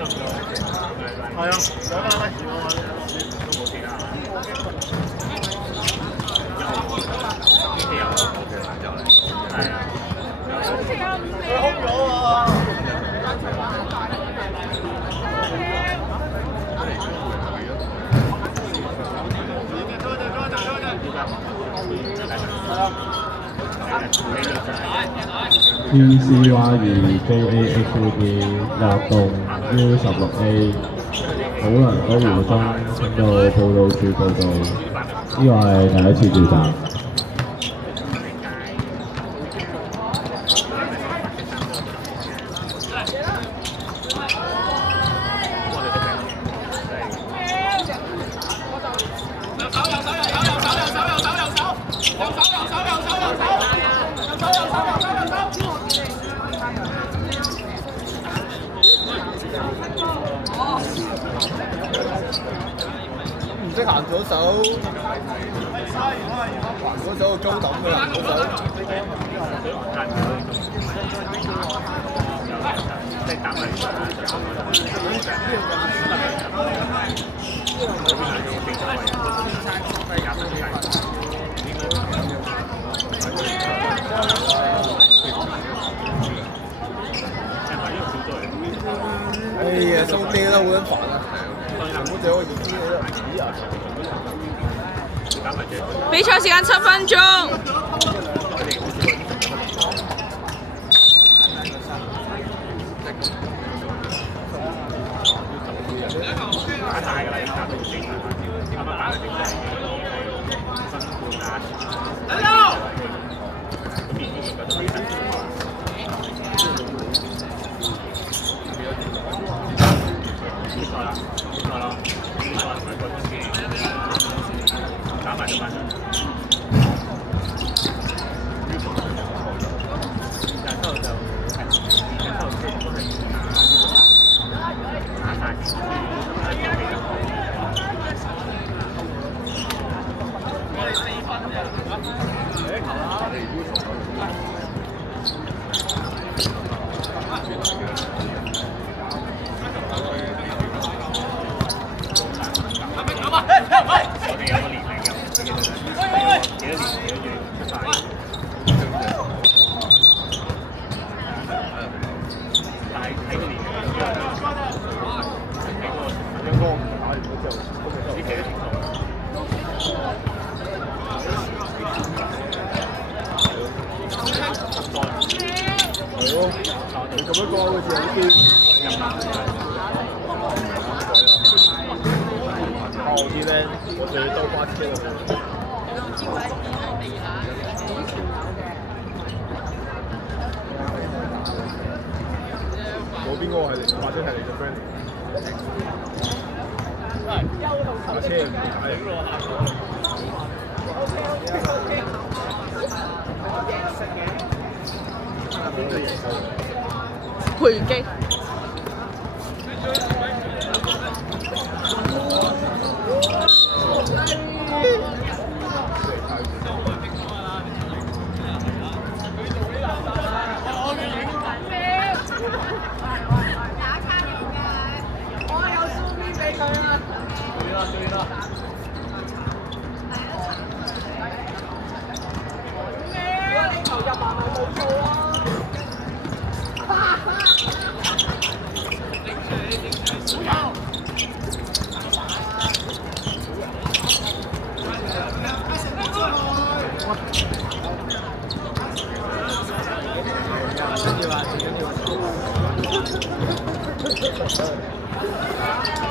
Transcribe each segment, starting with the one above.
係啊，都冇其他。係啊。佢空咗啊！PCY2JAXB 立動 U16A 好良高湖中請到報道處報到，呢個係第一次召集。唔識行左手，行左手個高檔㗎啦，左手。哎呀，收爹啦，好撚煩啊！我哋我耳機喺度指啊！比賽時間7分鐘。你咁樣講好似好啲。後啲咧，我哋兜巴車嗰邊嗰個係巴車係你嘅 friend 嚟，巴車唔培基。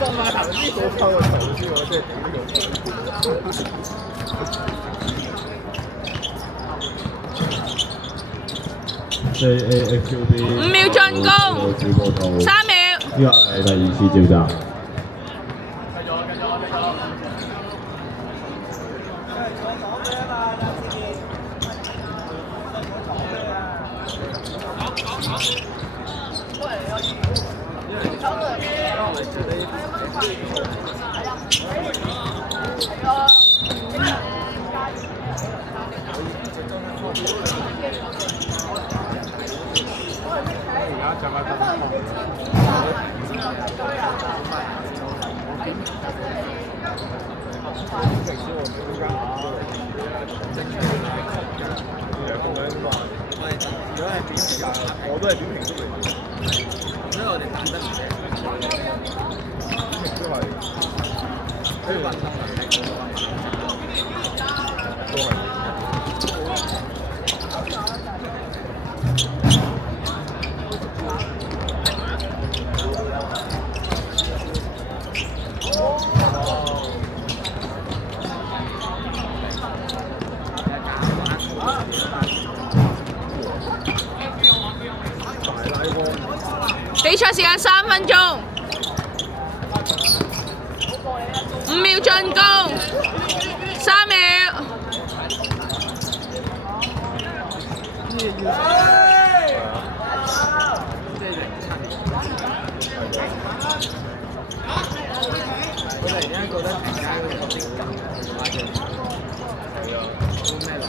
上馬頭呢個抽個頭先，我真係JAXB 5秒進攻，3秒。呢個係第2次召集。我都係點評都嚟，所以我哋揀得唔正。點評都係，跟住運動都係。比賽時間3分鐘，5秒進攻，3秒。我突然間覺得而家嗰個精感係啊，都咩嚟？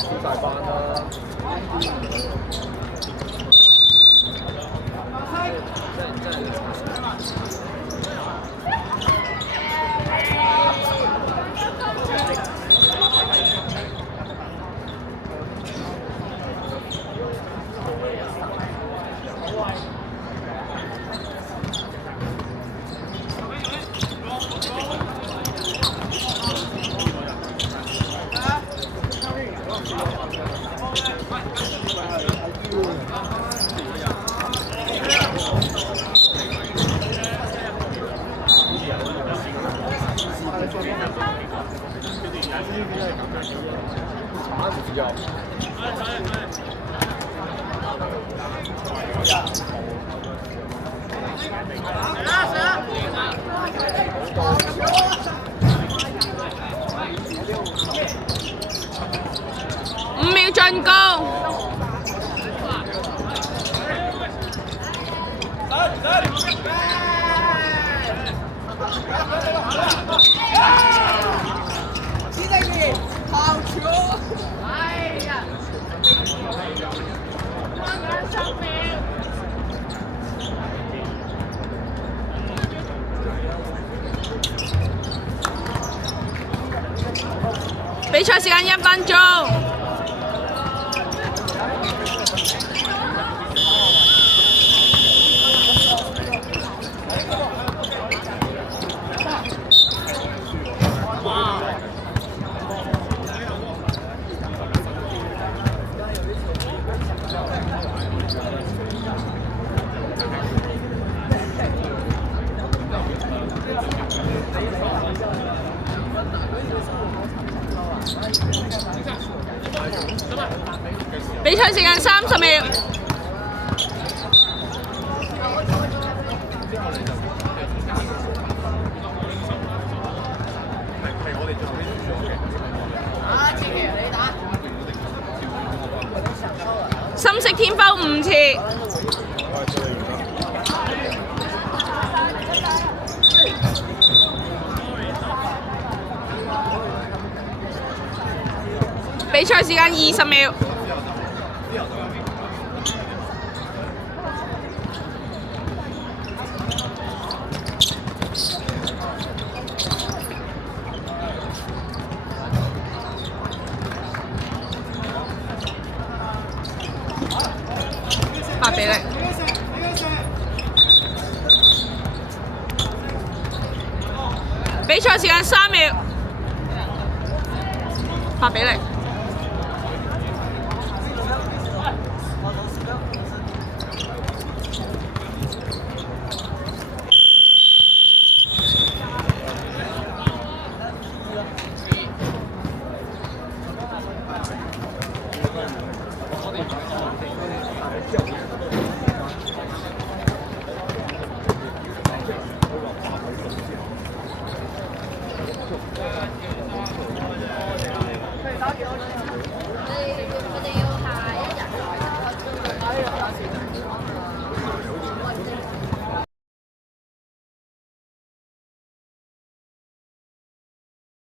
小大班啦。5秒進攻。比賽時間1分鐘。比賽時間30秒。深色天庅5次。比賽時間20秒。8比0。比賽時間3秒。8比0。